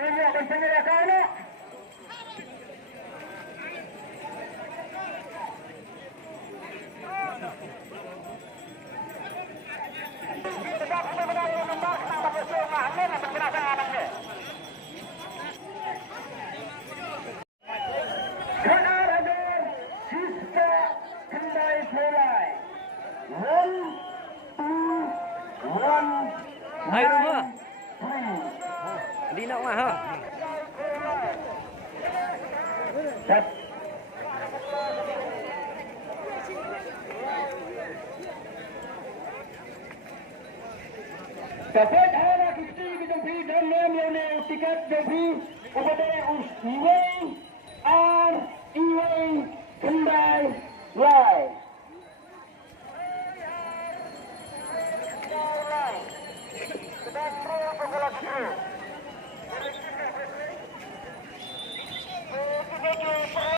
dan penyerahkannya. Hai rumah. Di nak mah ha. Dapat anak istri kita dan yang tiket jadi kepada Iway R Iway Kendai Live.